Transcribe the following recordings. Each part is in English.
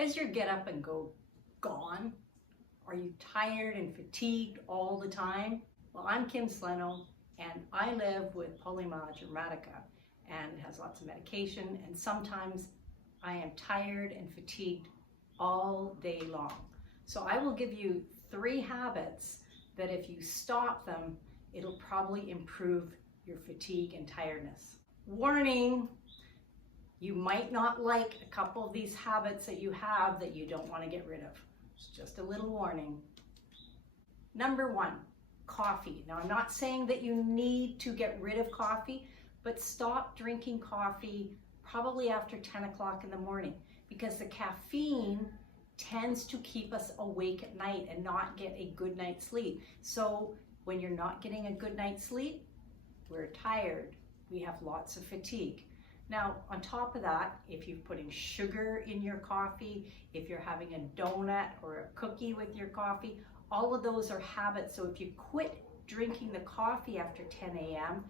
Is your get up and go gone? Are you tired and fatigued all the time? Well, I'm Kim Sleno and I live with Polymyalgia Rheumatica, and it has lots of medication, and sometimes I am tired and fatigued all day long. So I will give you 3 habits that if you stop them, it'll probably improve your fatigue and tiredness. Warning, you might not like a couple of these habits that you have that you don't want to get rid of. It's just a little warning. Number 1, coffee. Now, I'm not saying that you need to get rid of coffee, but stop drinking coffee probably after 10 o'clock in the morning, because the caffeine tends to keep us awake at night and not get a good night's sleep. So when you're not getting a good night's sleep, we're tired, we have lots of fatigue. Now, on top of that, if you're putting sugar in your coffee, if you're having a donut or a cookie with your coffee, all of those are habits. So if you quit drinking the coffee after 10 a.m.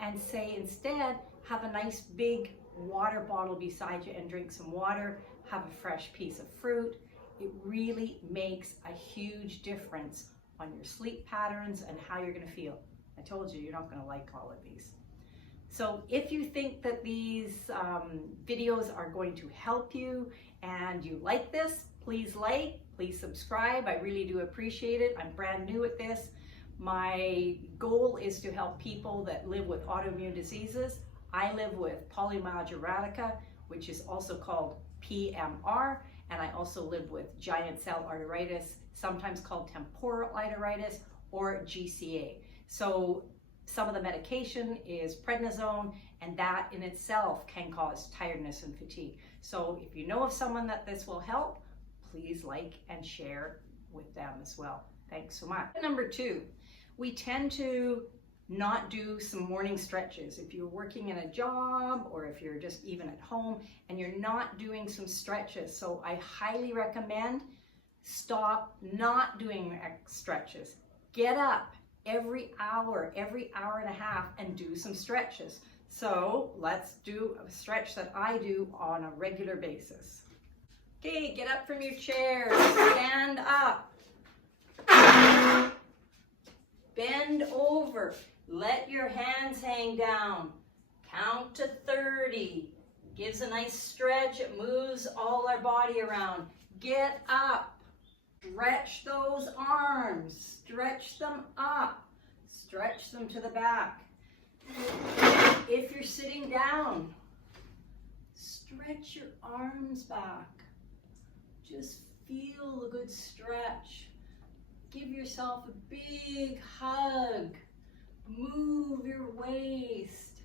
and say instead, have a nice big water bottle beside you and drink some water, have a fresh piece of fruit, it really makes a huge difference on your sleep patterns and how you're going to feel. I told you, you're not going to like all of these. So if you think that these videos are going to help you and you like this, please like, please subscribe. I really do appreciate it. I'm brand new at this. My goal is to help people that live with autoimmune diseases. I live with Polymyalgia Rheumatica, which is also called PMR, and I also live with giant cell arteritis, sometimes called temporal arteritis, or GCA. So some of the medication is prednisone, and that in itself can cause tiredness and fatigue. So if you know of someone that this will help, please like and share with them as well. Thanks so much. Number 2, we tend to not do some morning stretches. If you're working in a job or if you're just even at home and you're not doing some stretches. So I highly recommend stop not doing stretches. Get up every hour and a half and do some stretches. So let's do a stretch that I do on a regular basis. Okay, get up from your chair, stand up, bend over, let your hands hang down, count to 30, gives a nice stretch, it moves all our body around. Get up, stretch those arms, stretch them up, stretch them to the back. If you're sitting down, stretch your arms back. Just feel a good stretch. Give yourself a big hug. Move your waist.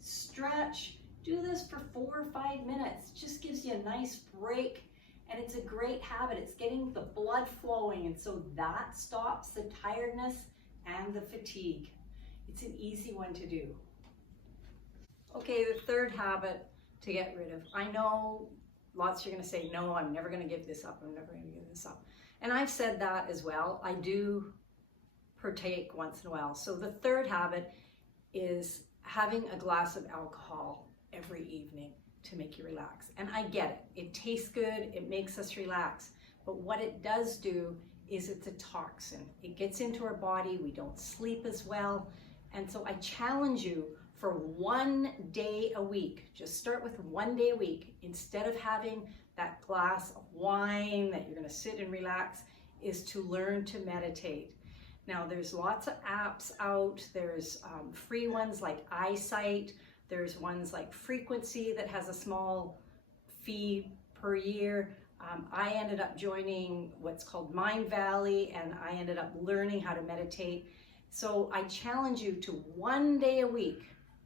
Stretch. Do this for 4 or 5 minutes. Just gives you a nice break. And it's a great habit. It's getting the blood flowing, and so that stops the tiredness and the fatigue. It's an easy one to do. Okay, the 3rd habit to get rid of. I know lots are going to say, no, I'm never going to give this up. I'm never going to give this up. And I've said that as well. I do partake once in a while. So the 3rd habit is having a glass of alcohol every evening to make you relax. And I get it. It tastes good. It makes us relax. But what it does do is it's a toxin. It gets into our body. We don't sleep as well. And so I challenge you for 1 day a week. Just start with 1 day a week. Instead of having that glass of wine that you're going to sit and relax, is to learn to meditate. Now, there's lots of apps out. There's free ones like Eyesight. There's ones like Frequency that has a small fee per year. I ended up joining what's called Mind Valley, and I ended up learning how to meditate. So I challenge you to 1 day a week,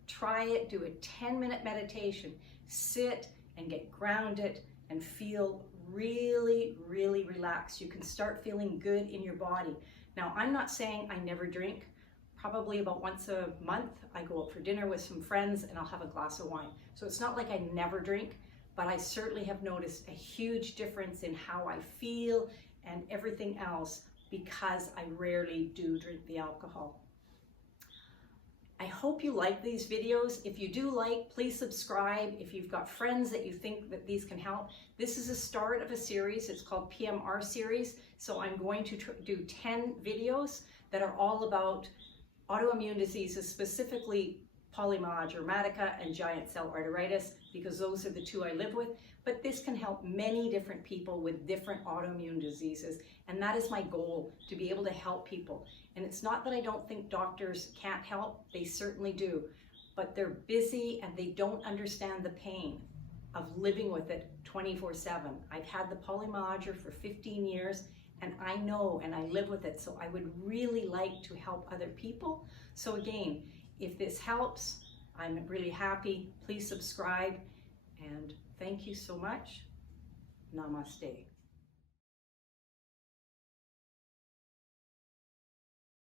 try it, do a 10-minute meditation, sit and get grounded and feel really, really relaxed. You can start feeling good in your body. Now, I'm not saying I never drink. Probably about once a month, I go out for dinner with some friends and I'll have a glass of wine. So it's not like I never drink, but I certainly have noticed a huge difference in how I feel and everything else because I rarely do drink the alcohol. I hope you like these videos. If you do like, please subscribe. If you've got friends that you think that these can help, this is a start of a series. It's called PMR series. So I'm going to do 10 videos that are all about autoimmune diseases, specifically Polymyalgia Rheumatica and giant cell arteritis, because those are the two I live with. But this can help many different people with different autoimmune diseases. And that is my goal, to be able to help people. And it's not that I don't think doctors can't help, they certainly do. But they're busy and they don't understand the pain of living with it 24/7. I've had the polymyalgia for 15 years and I know and I live with it. So I would really like to help other people. So again, if this helps, I'm really happy. Please subscribe and thank you so much. Namaste.